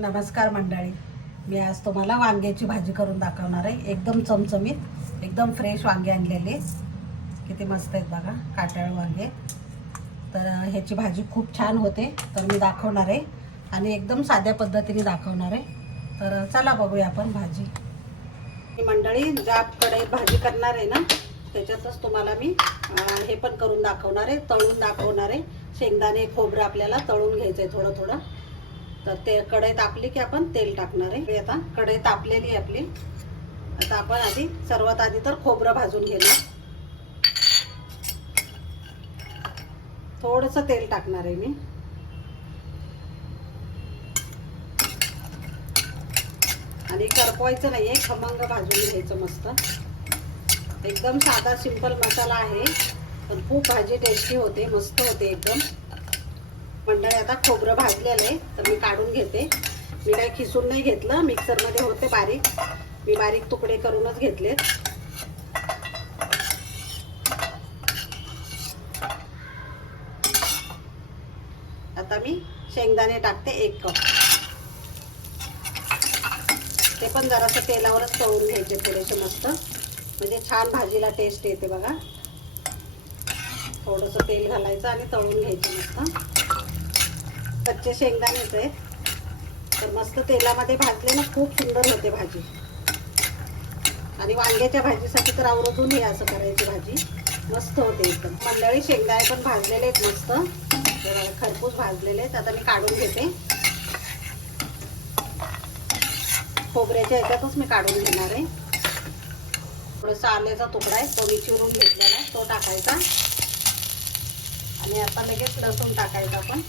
नमस्कार मंडळी. मी आज तुम्हाला वांग्याची भाजी करून दाखवणार आहे. एकदम चमचमीत एकदम फ्रेश वांगे आणलेले. किती मस्त आहेत बघा काटाळ वांगे. तर ह्याची भाजी खूप छान होते तर मी दाखवणार आहे. आणि एकदम साध्या पद्धतीने दाखवणार आहे. तर चला बघूया आपण भाजी. मंडळी ज्या कढईत भाजी करणार आहे ना त्याच्यातच तुम्हाला मी हे पण करून दाखवणार आहे तळून दाखवणार आहे. शेंगदाणे खोबरं आपल्याला तळून घ्यायचं आहे थोडं थोडं तर ते कढई तापली की आपण तेल टाकणार आहे. हे आता कढई तापलेली आहे आपली. आता आपण आधी सर्वात आधी तर खोबरं भाजून घेणार. थोडस तेल टाकणार आहे मी. आणि करपवायचं नाहीये खमंग भाजून घ्यायचं मस्त. एकदम साधा सिंपल मसाला आहे. पण खूप भाजी टेस्टी होते मस्त होते एकदम. मंडळी आता खोबरं भाजलेलं आहे तर मी काढून घेते. मी काही खिसून नाही घेतलं मिक्सरमध्ये होते बारीक. मी बारीक तुकडे करूनच घेतलेत. आता मी शेंगदाणे टाकते एक कप. ते पण जरासं तेलावरच तळून घ्यायचे थोडेसे मस्त. म्हणजे छान भाजीला टेस्ट येते बघा. थोडंसं तेल घालायचं आणि तळून घ्यायचं मस्त. कच्चे शेंगदाणेच आहेत तर मस्त तेलामध्ये भाजले ना खूप सुंदर होते भाजी. आणि वांग्याच्या भाजीसाठी तर आवडतून हे असं करायची भाजी. मस्त होते एकदम. मंडळी शेंगदाणे पण भाजलेले आहेत मस्त. खरपूस भाजलेले आहेत. आता मी काढून घेते. खोबऱ्याच्या ह्याच्यातच मी काढून घेणार आहे. थोडासा आल्याचा तुकडा आहे. तो मी चिरून घेतलेला आहे. तो टाकायचा. आणि आता लगेच लसूण टाकायचा आपण.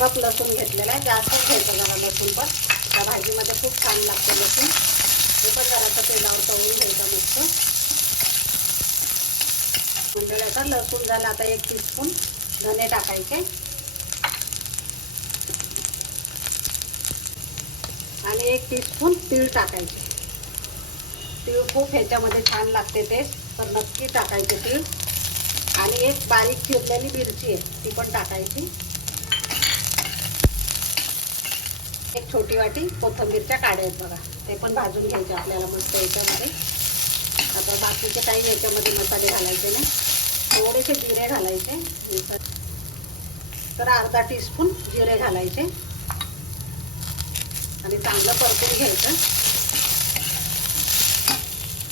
एक कप लसूण घेतलेला आहे. जास्तच घ्यायचं जरा लसूण पण. त्या भाजीमध्ये खूप छान लागतं लसूण. हे पण जरासं तेलावर तळून घ्यायचं मस्त. म्हणजे आता लसूण झालं आता एक टीस्पून धने टाकायचे. आणि एक टीस्पून तीळ टाकायचे. तीळ खूप ह्याच्यामध्ये छान लागते टेस्ट तर नक्की टाकायचे तीळ. आणि एक बारीक चिरलेली मिरची आहे ती पण टाकायची. एक छोटी वाटी कोथिंबीरच्या काड्या आहेत बघा. ते पण भाजून घ्यायचे आपल्याला मस्त याच्यामध्ये. आता बाकीचे काही याच्यामध्ये मसाले घालायचे नाही. थोडेसे जिरे घालायचे. तर अर्धा टीस्पून जिरे घालायचे. आणि चांगलं परतून घ्यायचं.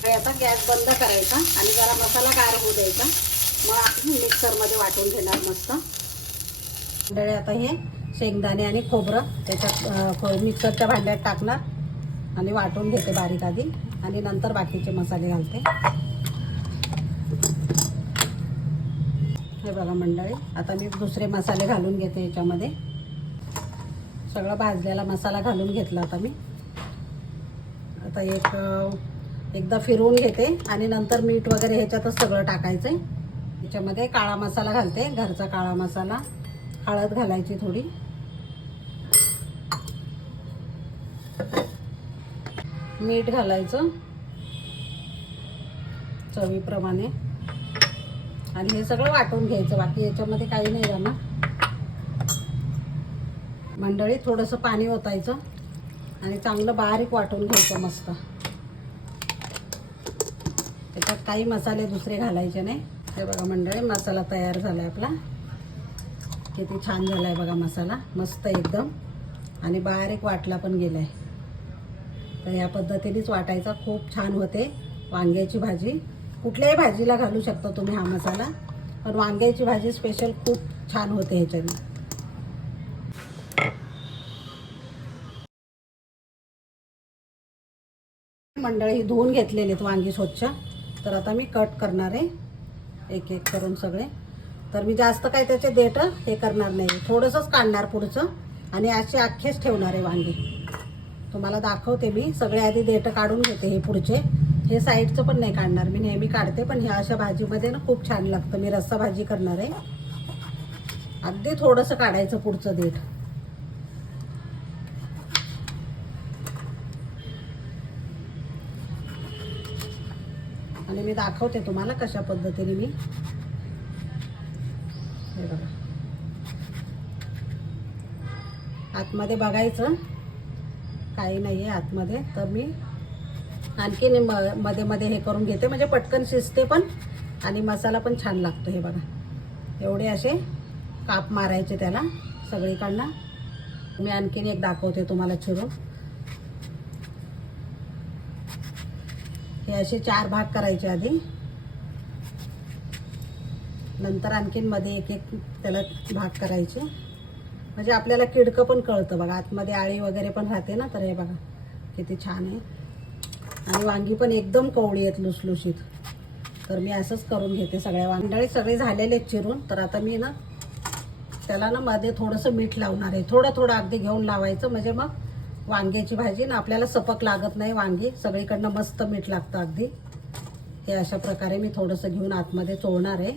आणि आता गॅस बंद करायचा आणि जरा मसाला गार होऊ द्यायचा. मग आपण मिक्सरमध्ये वाटून घेणार मस्त. मंडळी आता हे शेंगदाणे आणि खोबरं त्याच्यात खो- मिक्सरच्या भांड्यात टाकणार आणि वाटून घेते बारीक आधी आणि नंतर बाकीचे मसाले घालते. हे बघा मंडळी आता मी दुसरे मसाले घालून घेते याच्यामध्ये. सगळं भाजलेला मसाला घालून घेतला आता मी. आता एक एकदा फिरवून घेते आणि नंतर मीठ वगैरे ह्याच्यातच सगळं टाकायचं आहे याच्यामध्ये काळा मसाला घालते घरचा काळा मसाला. हळद घालायची थोडी. मीठ घालायचं चवीप्रमाणे. आणि हे सगळं वाटून घ्यायचं बाकी याच्यामध्ये काही नाही जाणार मंडळी थोडंसं पाणी ओतायचं आणि चांगलं बारीक वाटून घ्यायचं मस्त. त्याच्यात काही मसाले दुसरे घालायचे नाही. हे बघा मंडळी मसाला तयार झाला आहे आपला. किती छान झाला आहे बघा मसाला. मस्त एकदम. आणि बारीक वाटला पण गेला आहे तर या पद्धतीनेच वाटायचा. खूप छान होते वांग्याची भाजी. कुठल्याही भाजीला घालू शकता तुम्ही हा मसाला पण वांग्याची भाजी स्पेशल खूप छान होते ह्याच्याने. मंडळी धुवून घेतलेले आहेत वांगी स्वच्छ. तर आता मी कट करणार आहे. एक एक करून सगळे. तर मी जास्त काय त्याचे देठ हे करणार नाही. थोडंसंच काढणार पुढचं. आणि असे अख्खेच ठेवणार आहे वांगी. तुम्हाला दाखवते मी. सगळे आधी देठ काढून घेते हे पुढचे. हे साईडचं पण नाही काढणार. मी नेहमी काढते पण ह्या अशा भाजीमध्ये ना खूप छान लागतं. मी रस्सा भाजी करणार आहे. अगदी थोडंसं काढायचं पुढचं देठ. आणि मी दाखवते तुम्हाला कशा पद्धतीने मी. हे बघा. आतमध्ये बघायचं. काही नाही आहे आतमध्ये. तर मी आणखीन म मध्ये मध्ये हे करून घेते. म्हणजे पटकन शिजते पण आणि मसाला पण छान लागतो हे बघा. एवढे असे काप मारायचे त्याला सगळीकडनं. मी आणखीन एक दाखवते तुम्हाला चिरून. हे असे चार भाग करायचे आधी. नंतर आणखीन मध्ये एक एक त्याला भाग करायचे. म्हणजे आपल्याला किडकं पण कळतं बघा. आतमध्ये आळी वगैरे पण राहते ना तर हे बघा. किती छान आहे. आणि वांगी पण एकदम कवळी आहेत लुसलुशीत. तर मी असंच करून घेते सगळ्या वांगडाळी सगळे झालेले आहेत चिरून. तर आता मी ना त्याला ना मध्ये थोडंसं मीठ लावणार आहे. थोडं थोडं अगदी घेऊन लावायचं. म्हणजे मग वांग्याची भाजी ना आपल्याला सपक लागत नाही वांगी. सगळीकडनं मस्त मीठ लागतं अगदी. हे अशा प्रकारे मी थोडंसं घेऊन आतमध्ये चोळणार आहे.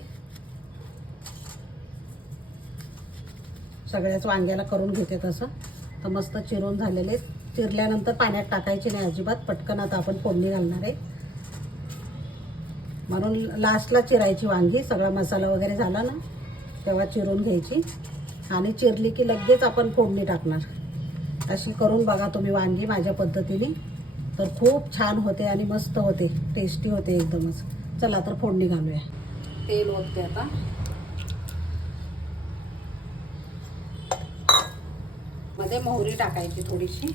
सगळ्याच वांग्याला करून घेते तसं. तर मस्त चिरून झालेले. चिरल्यानंतर पाण्यात टाकायचे नाही अजिबात. पटकन आता आपण फोडणी घालणार आहे. म्हणून लास्टला चिरायची वांगी. सगळा मसाला वगैरे झाला ना तेव्हा चिरून घ्यायची. आणि चिरली की लगेच आपण फोडणी टाकणार. अशी करून बघा तुम्ही वांगी माझ्या पद्धतीने. तर खूप छान होते आणि मस्त होते. टेस्टी होते एकदमच. चला तर फोडणी घालूया. तेल ओतते आता. त्याच्यामध्ये मोहरी टाकायची थोडीशी.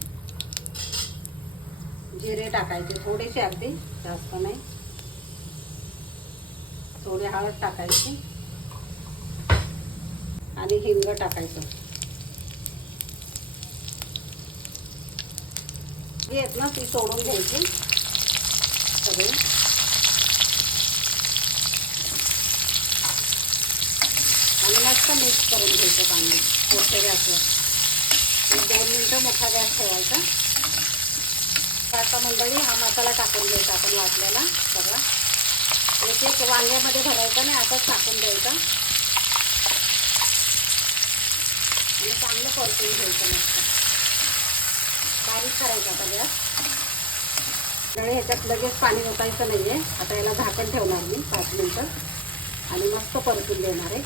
जिरे टाकायचे थोडेसे अगदी जास्त नाही. थोडी हळद टाकायची. आणि हिंग टाकायचं. जी आहेत ना ती सोडून घ्यायची. सगळी. आणि मस्त मिक्स करून घ्यायचं पाणी मोठ्या गॅसवर एक दोन मिनटं मोठा गॅस ठेवायचा. आता मंडळी हा मसाला टाकून घ्यायचा आपण वाटलेला सगळा. एक एक वांग्यामध्ये भरायचा नाही असंच टाकून द्यायचा. आणि चांगलं परतून घ्यायचं मस्त. बारीक करायचा आता गॅस. आणि ह्याच्यात लगेच पाणी ओतायचं नाही आहे आता याला झाकण ठेवणार मी पाच मिनटं. आणि मस्त परतून देणार आहे.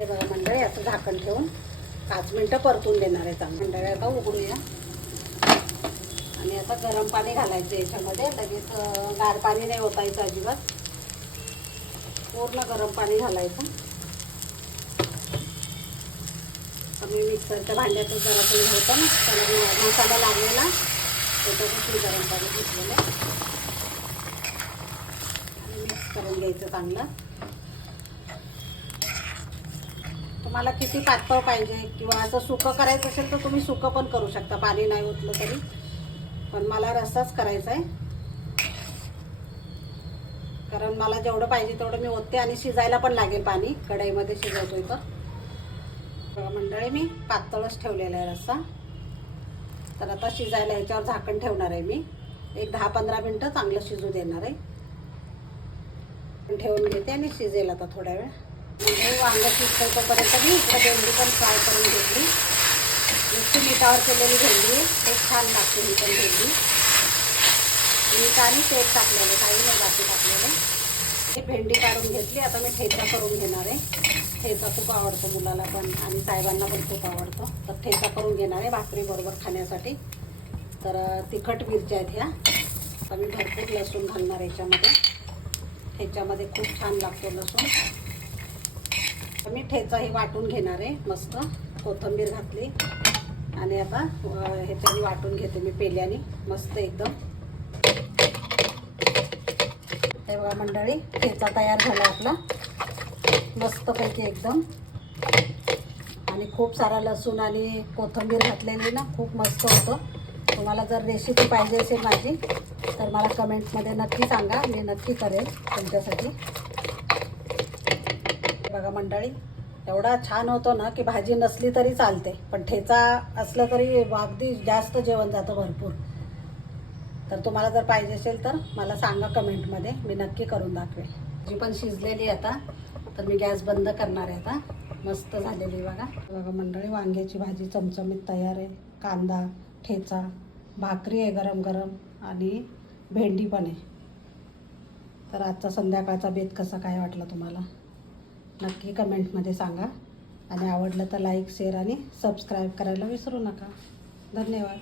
हे बघा मंडळी असं झाकण ठेवून. पाच मिनटं परतून देणार आहे चांगलं. मंडळी आता उघडूया आणि आता गरम पाणी घालायचं याच्यामध्ये. लगेच गार पाणी नाही ओतायचं अजिबात. पूर्ण गरम पाणी घालायचं. कमी मी मिक्सरच्या भांड्यातून जरा पाणी होतं ना. त्याला मी मसाला लागलेला त्याच्यापासून गरम पाणी घेतलेलं आणि मिक्स करून घ्यायचं चांगलं. तुम्हाला किती पातळ पाहिजे? किंवा असं सुकं करायचं असेल तर तुम्ही सुकं पण करू शकता. पाणी नाही ओतलं तरी. पण मला रस्साच करायचा आहे. कारण मला जेवढं पाहिजे तेवढं मी ओतते आणि शिजायला पण लागेल पाणी. कढईमध्ये शिजवतोय तर बघा मंडळी मी पातळच ठेवलेला आहे रस्सा. तर आता शिजायला ह्याच्यावर झाकण ठेवणार आहे मी. एक दहा पंधरा मिनटं चांगलं शिजू देणार आहे. ठेवून घेते आणि शिजेल आता थोड्या वेळ. म्हणजे वांगं शिजतंय मी इकडे भेंडी पण फ्राय करून घेतली. नुसती मिठावर केलेली भेंडी आहे ते छान लागते ही पण भेंडी. मीठ आणि तेल टाकलेलं काही नाही बाकी टाकलेलं. ही भेंडी काढून घेतली आता मी ठेचा करून घेणार आहे. ठेचा खूप आवडतो मुलाला पण आणि साहेबांना पण खूप आवडतो. तर ठेचा करून घेणार आहे भाकरी बरोबर खाण्यासाठी. तर तिखट मिरच्या आहेत ह्या. तर मी भरपूर लसूण घालणार याच्यामध्ये. ह्याच्यामध्ये खूप छान लागतो लसूण. मी ठेचा हे वाटून घेणार आहे मस्त कोथिंबीर घातली. आणि आता अं, ह्याच्याने वाटून घेते मी पेल्याने मस्त एकदम. हे बघा मंडळी ठेचा तयार झाला आपला. मस्तपैकी एकदम. आणि खूप सारा लसूण आणि कोथिंबीर घातलेली ना खूप मस्त होतं. तुम्हाला जर रेसिपी पाहिजे असेल माझी तर मला कमेंटमध्ये नक्की सांगा मी नक्की करेन तुमच्यासाठी. बघा मंडळी एवढा छान होतो ना की भाजी नसली तरी चालते पण ठेचा असलं तरी अगदी जास्त जेवण जातं भरपूर. तर तुम्हाला जर पाहिजे असेल तर मला सांगा कमेंटमध्ये मी नक्की करून दाखवेल. जी पण शिजलेली आहे आता तर मी गॅस बंद करणार आहे आता. मस्त झालेली बघा. बघा मंडळी वांग्याची भाजी चमचमीत तयार आहे. कांदा ठेचा भाकरी आहे गरम गरम आणि भेंडी पण आहे. तर आजचा संध्याकाळचा बेत कसा काय वाटला तुम्हाला? नक्की कमेंटमध्ये सांगा. आणि आवडलं तर लाईक शेअर आणि सबस्क्राईब करायला विसरू नका. धन्यवाद.